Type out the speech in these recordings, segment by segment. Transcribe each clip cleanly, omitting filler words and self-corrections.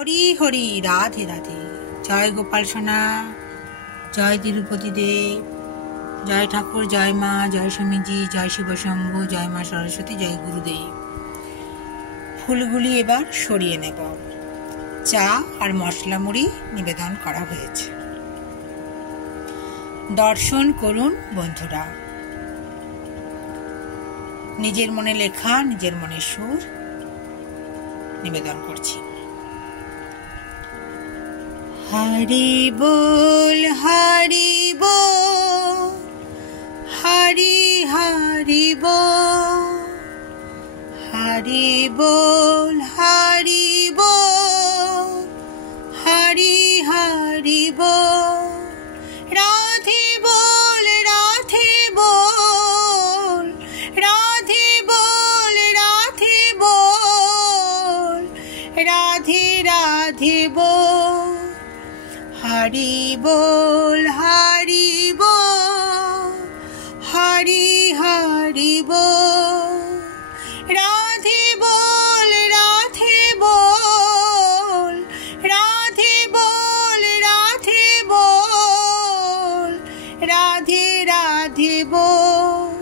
হরি হরি, রাধে রাধে। জয় গোপাল সোনা, জয় তিরুপতি দেব, জয় ঠাকুর, জয় মা, জয় স্বামীজি, জয় শিবশম্ভু, জয় মা সরস্বতী, জয় গুরুদেব। ফুলগুলি এবার সরিয়ে নেব। চা আর মশলা মুড়ি নিবেদন করা হয়েছে। দর্শন করুন বন্ধুরা। নিজের মনে লেখা, নিজের মনে সুর নিবেদন করছি। হরি বল, হরি বল, হরি হরি বল, হরি বল, হরি বল, হরি হরি বল, রাধে বল, রাধে বল, রাধে বল, রাধে বল, রাধে রাধে বল, হরি বল, হরি বল, হরি হরি বল, রাধে বল, রাধে বল, রাধে বল, রাধে বল, রাধে রাধে বল,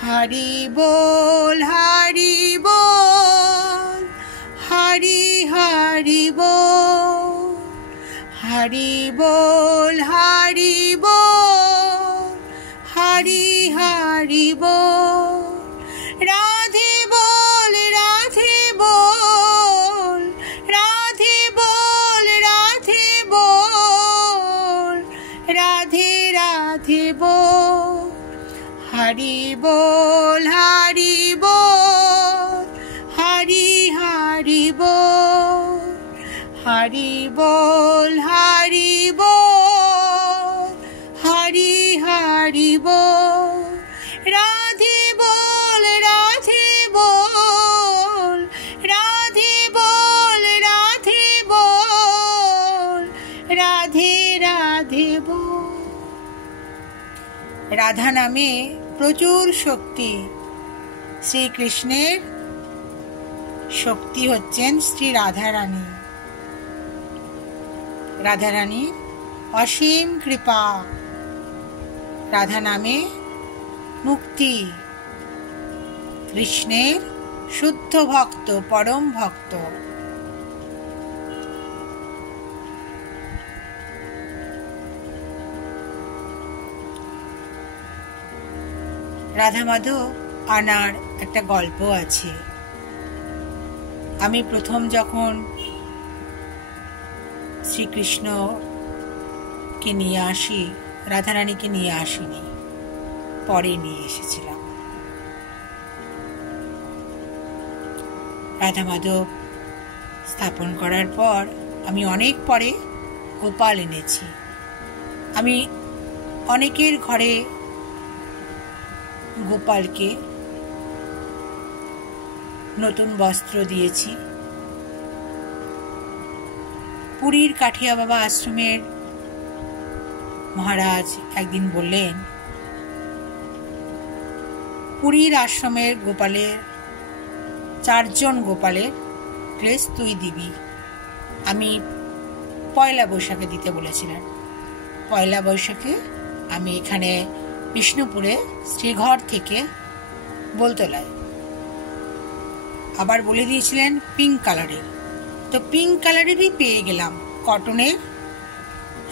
হরি বল, হরি বল, হরি হরি বল, হরি বল, হরি বল, হরি হরি বল, রাধে বল, রাধে বল, রাধে বল, রাধে বল, রাধে রাধে বল, হরি বল, হরি বল, হরি হরি বল, হরি বল, হরি বল, হরি হরি বল, রাধে বল, রাধে বল, রাধে বল, রাধে বল, রাধে রাধে বল। রাধা নামে প্রচুর শক্তি। শ্রীকৃষ্ণের শক্তি হচ্ছেন শ্রী রাধারানী। রাধারানীর অসীম কৃপা। রাধা নামে মুক্তি। কৃষ্ণের শুদ্ধ ভক্ত, পরম ভক্ত। রাধা মাধব আনার একটা গল্প আছে। আমি প্রথম যখন শ্রীকৃষ্ণকে নিয়ে আসি, রাধারানীকে নিয়ে আসিনি, পরে নিয়ে এসেছিলাম। রাধা মাধব স্থাপন করার পর আমি অনেক পরে গোপাল এনেছি। আমি অনেকের ঘরে গোপালকে নতুন বস্ত্র দিয়েছি। পুরীর কাঠিয়া বাবা আশ্রমের মহারাজ একদিন বললেন, পুরীর আশ্রমের গোপালের 4 জন গোপালের ড্রেস তুই দিবি। আমি পয়লা বৈশাখে দিতে বলেছিলেন। পয়লা বৈশাখে আমি এখানে বিষ্ণুপুরে শ্রীঘর থেকে বলতলায় আবার বলে দিয়েছিলেন পিঙ্ক কালারের। তো পিঙ্ক কালারেরই পেয়ে গেলাম। কটনের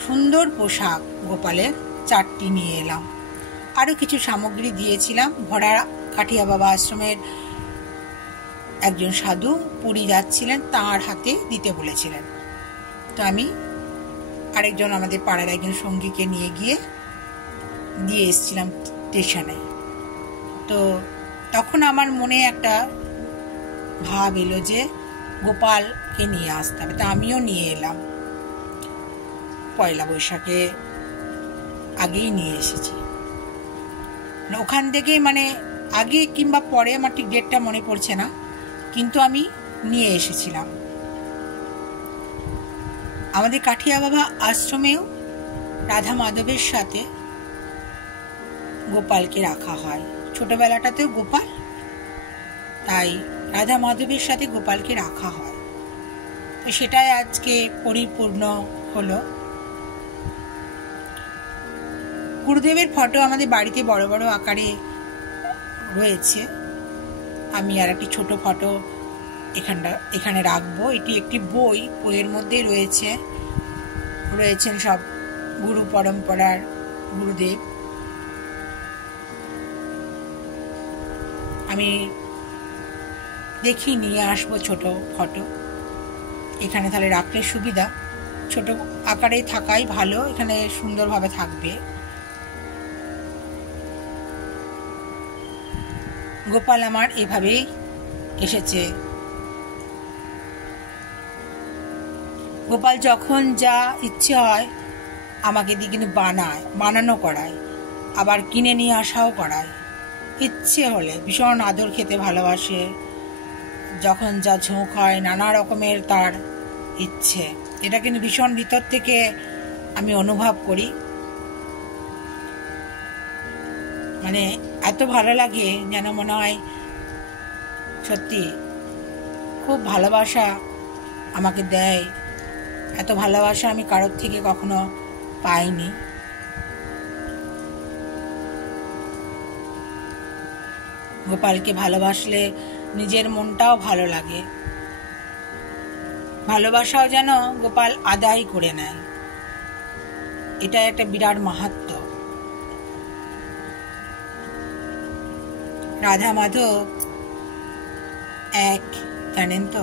সুন্দর পোশাক গোপালের 4টি নিয়ে এলাম। আরও কিছু সামগ্রী দিয়েছিলাম। ভরা কাঠিয়া বাবা আশ্রমের একজন সাধু পুরী যাচ্ছিলেন, তাঁর হাতে দিতে বলেছিলেন। তো আমি আরেকজন আমাদের পাড়ার একজন সঙ্গীকে নিয়ে গিয়ে দিয়ে এসেছিলাম স্টেশনে। তো তখন আমার মনে একটা ভাব এলো যে গোপালকে নিয়ে আসতে হবে। তা আমিও নিয়ে এলাম। পয়লা বৈশাখে আগেই নিয়ে এসেছি। ওখান থেকে আগে কিংবা পরে, আমার ঠিক ডেটটা মনে পড়ছে না, কিন্তু আমি নিয়ে এসেছিলাম। আমাদের কাঠিয়া বাবা আশ্রমেও রাধা মাধবের সাথে গোপালকে রাখা হয়। ছোটবেলাটাতেও গোপাল, তাই রাধা মাধবের সাথে গোপালকে রাখা হয়। তো তো সেটাই আজকে পরিপূর্ণ হলো। গুরুদেবের ফটো আমাদের বাড়িতে বড় বড় আকারে রয়েছে। আমি আর একটি ছোট ফটো এখানে রাখবো। এটি একটি বইয়ের মধ্যে রয়েছেন সব গুরু পরম্পরার গুরুদেব। আমি দেখি নিয়ে আসবো ছোট ফটো, এখানে তাহলে রাখলে সুবিধা। ছোট আকারে থাকাই ভালো, এখানে সুন্দরভাবে থাকবে। গোপাল আমার এভাবেই এসেছে। গোপাল যখন যা ইচ্ছে হয় আমাকে দিয়ে কিন্তু বানানো করায়, আবার কিনে নিয়ে আসাও করায়। ইচ্ছে হলে ভীষণ আদর খেতে ভালোবাসে, যখন যা ঝোঁক হয় নানা রকমের তার ইচ্ছে। এটা কিন্তু ভীষণ ভিতর থেকে আমি অনুভব করি। মানে এত ভালো লাগে যেন মনে হয় সত্যি খুব ভালোবাসা আমাকে দেয়। এত ভালোবাসা আমি কারোর থেকে কখনো পাইনি। গোপালকে ভালোবাসলে নিজের মনটাও ভালো লাগে, ভালোবাসাও যেন গোপাল আদায় করে নেয়। এটা একটা বিরাট মাহাত্ম্য। রাধা মাধব এক, জানেন তো,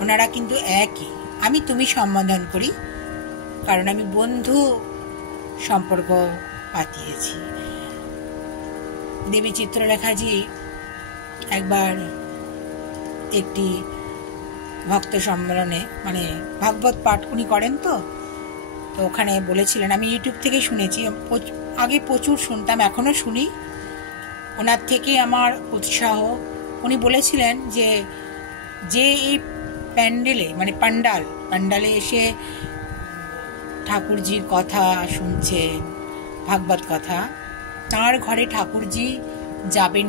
ওনারা কিন্তু একই। আমি তুমি সম্বোধন করি কারণ আমি বন্ধু সম্পর্ক পাতিয়েছি। দেবী চিত্রলেখাজি একবার একটি ভক্ত সম্মেলনে, মানে ভাগবত পাঠ উনি করেন তো ওখানে বলেছিলেন, আমি ইউটিউব থেকে শুনেছি, আগে প্রচুর শুনতাম, এখনো শুনি, ওনার থেকে আমার উৎসাহ। উনি বলেছিলেন যে এই প্যান্ডেলে, মানে পান্ডালে এসে ঠাকুরজির কথা শুনছেন, ভাগবত কথা, তার ঘরে ঠাকুরজি যাবেন,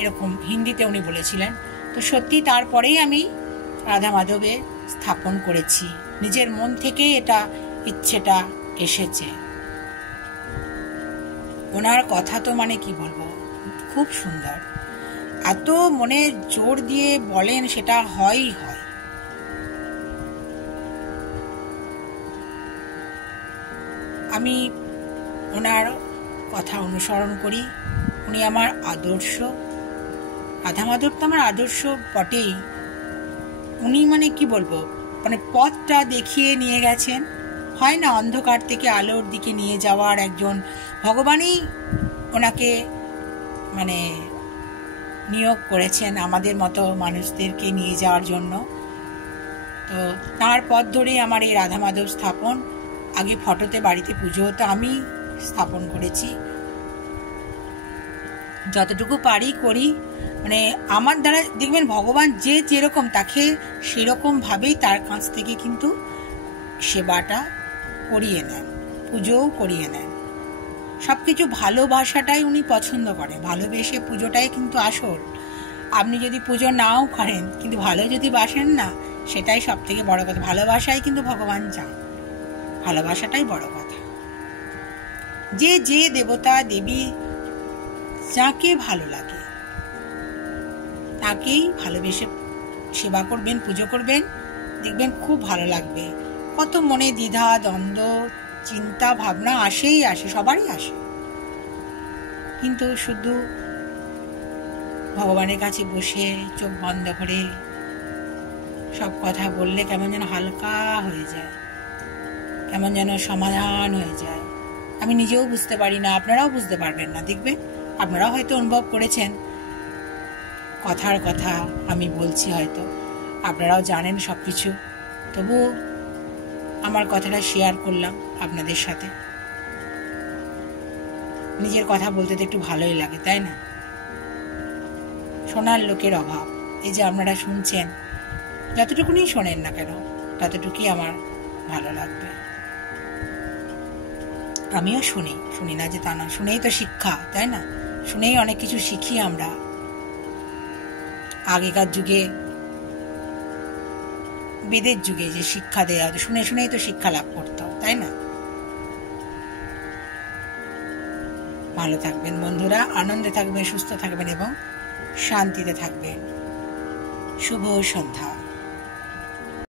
এরকম হিন্দিতে উনি বলেছিলেন। তো সত্যি তারপরেই আমি রাধা মাধবে স্থাপন করেছি, নিজের মন থেকে এটা ইচ্ছেটা এসেছে। ওনার কথা তো মানে কি বলবো, খুব সুন্দর, এত মনে জোর দিয়ে বলেন সেটা হয়ই হয়। আমি ওনার কথা অনুসরণ করি, উনি আমার আদর্শ। রাধা মাধব তো আমার আদর্শ বটেই। উনি মানে কি বলবো, মানে পথটা দেখিয়ে নিয়ে গেছেন, হয় না অন্ধকার থেকে আলোর দিকে নিয়ে যাওয়ার একজন ভগবানই ওনাকে মানে নিয়োগ করেছেন আমাদের মতো মানুষদেরকে নিয়ে যাওয়ার জন্য। তো তার পথ ধরেই আমার এই রাধা মাধব স্থাপন। আগে ফটোতে বাড়িতে পুজো হতো, আমি স্থাপন করেছি, যতটুকু পারি করি। মানে আমার দ্বারা দেখবেন ভগবান যে যেরকম, তাকে সেরকম ভাবেই তার কাছ থেকে কিন্তু সেবাটা করিয়ে নেন, পুজোও করিয়ে নেন। সবকিছু ভালোবাসাটাই উনি পছন্দ করেন, ভালোবেসে পুজোটাই কিন্তু আসল। আপনি যদি পুজো নাও করেন কিন্তু ভালো যদি বাসেন না, সেটাই সব থেকে বড় কথা। ভালোবাসাই কিন্তু ভগবান চান, ভালোবাসাটাই বড় কথা। যে দেবতা দেবী যাকে ভালো লাগে তাকেই ভালোবেসে সেবা করবেন, পুজো করবেন, দেখবেন খুব ভালো লাগবে। কত মনে দ্বিধা দ্বন্দ্ব চিন্তা ভাবনা আসে, সবারই আসে, কিন্তু শুধু ভগবানের কাছে বসে চোখ বন্ধ করে সব কথা বললে কেমন যেন হালকা হয়ে যায়, কেমন যেন সমাধান হয়ে যায়। আমি নিজেও বুঝতে পারি না, আপনারাও বুঝতে পারবেন না, দেখবেন আপনারাও হয়তো অনুভব করেছেন। কথার কথা আমি বলছি, হয়তো আপনারাও জানেন সব কিছু, তবু আমার কথাটা শেয়ার করলাম আপনাদের সাথে। নিজের কথা বলতে তো একটু ভালোই লাগে, তাই না? শোনার লোকের অভাব। এই যে আপনারা শুনছেন, যতটুকুনি শোনেন না কেন ততটুকুই আমার ভালো লাগবে। আমিও শুনি না যে তা না, শুনেই তো শিক্ষা, তাই না? শুনেই অনেক কিছু শিখি আমরা। আগেকার যুগে বেদের যুগে যে শিক্ষা দেওয়া হতো, শুনে শুনেই তো শিক্ষা লাভ করতো, তাই না? ভালো থাকবেন বন্ধুরা, আনন্দে থাকবেন, সুস্থ থাকবেন এবং শান্তিতে থাকবেন। শুভ সন্ধ্যা।